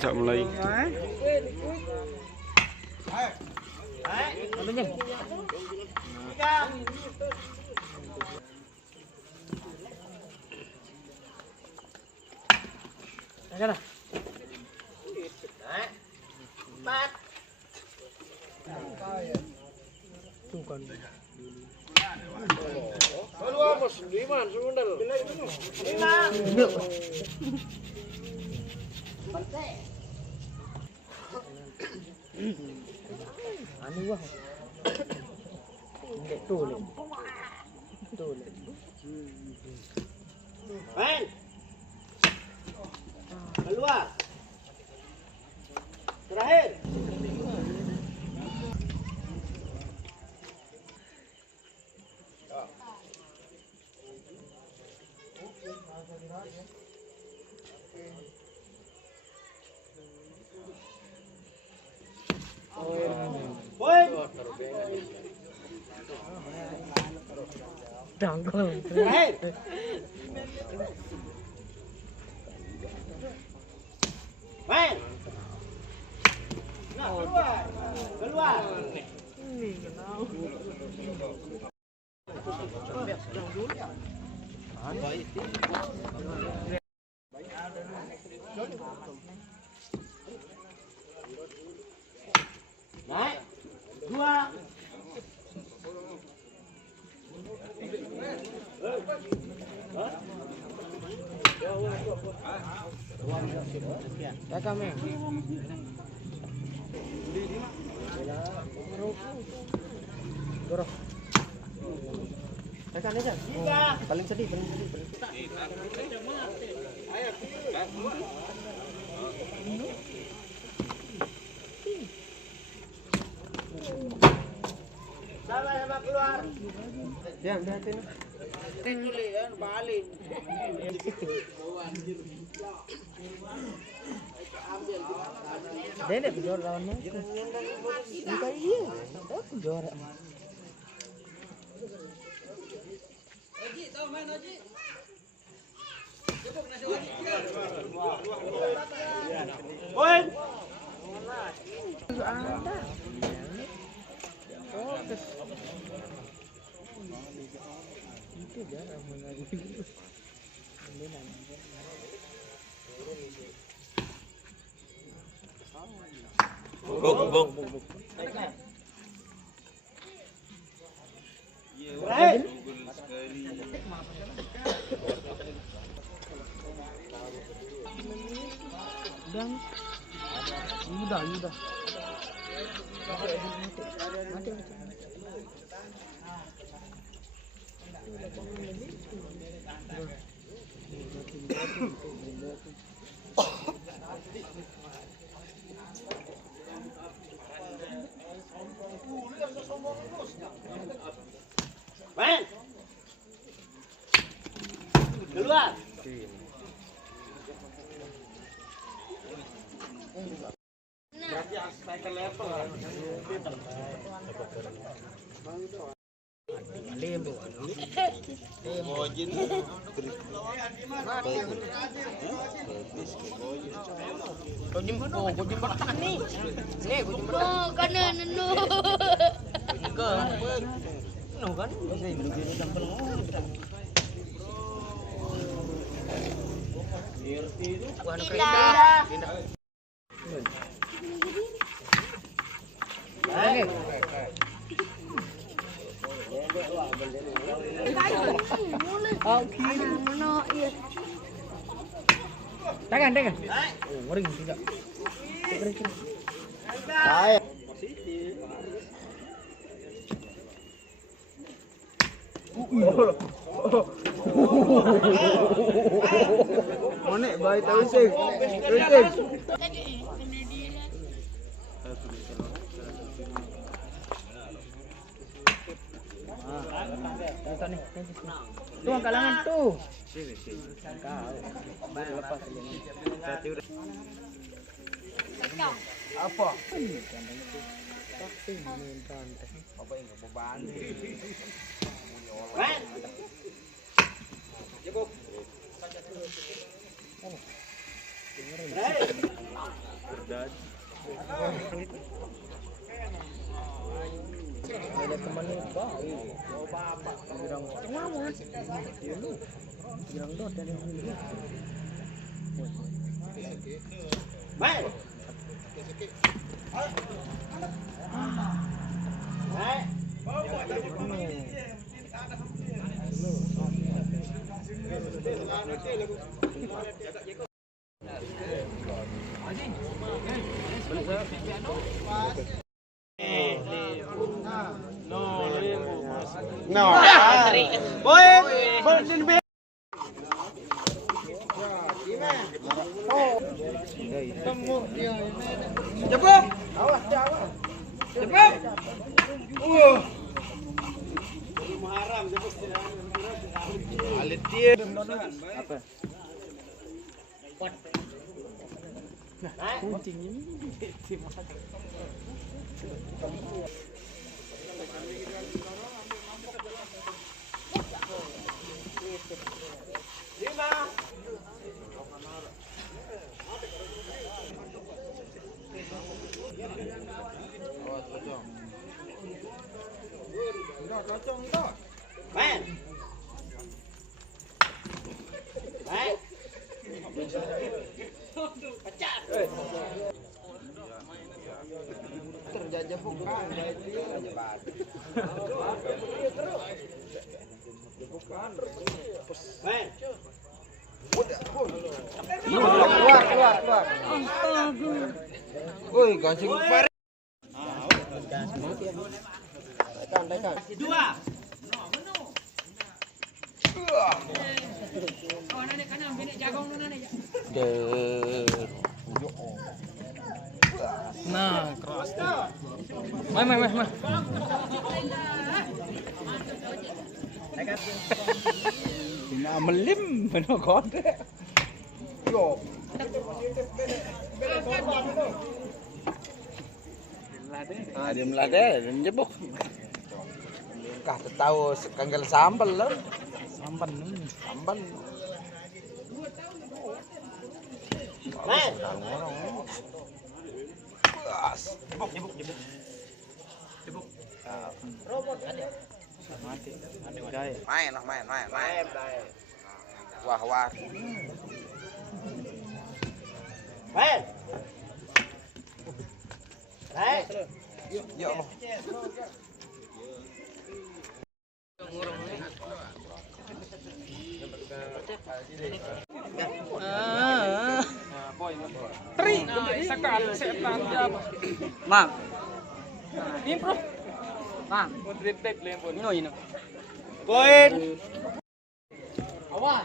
Chậm lấy. Aneh wah. Dek tuh le. Tuh le. Ben. Keluar. Terakhir. Dangkal. Terakhir. Ben. Nah, keluar. Keluar. Ini kenal. Naik. Dua. Kakak meh. Dorong. Tekan aja. Paling sedih, paling sedih. Sama-sama keluar. Ya, udah hati. Balik. Dede penjor lawannya. Bukan iya. Penjor. Poin. Ada. Itu jarang mengaji. Buk. Terakhir. Mudah. Mati. Ben. Keluar. Berarti aspek level. Lembu. Mojin. Kau jemput kan nih. Nih, kau jemput. Oh, kanan no. Ke. No kan? Tangan. Oh, ngering tidak. Monek baik tahu sih. Tuh kalangan tuh. Apa? Apa yang beban? Main. No. Boy, Jepuk. Awas, awas. Jepuk. Haram jepuk. Alit dia. Apa? Kucing ini. Main. Main. Pecah. Terjajah bukan. Main. Keluar. Woi, kasih kupar. Tekan. Dua. Nah, keras. Main. Nah, melim benar kode. Yo. Dia melade, dia jebuk. Kah tahu kanggel sambal lah. Sambal. Main. Jebuk. Robot ada. Mati. Main. Wah. Main. Yuk. Tri, sakal setan apa? Mang. Ini bro. Mang, drip lempun. Ini. Poin. Awas.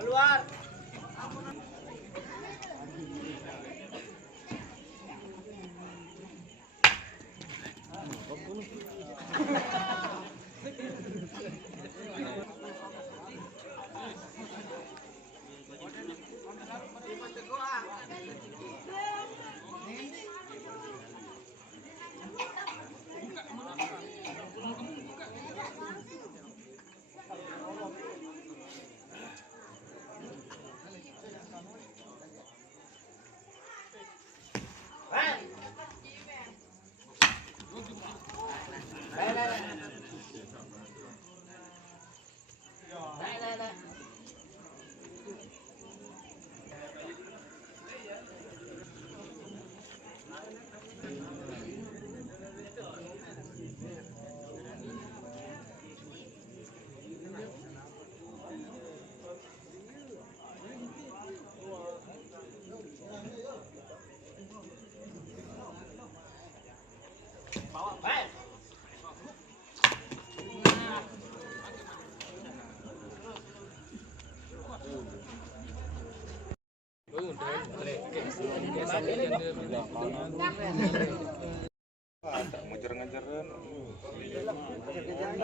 Keluar.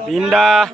Pindah.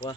Wah,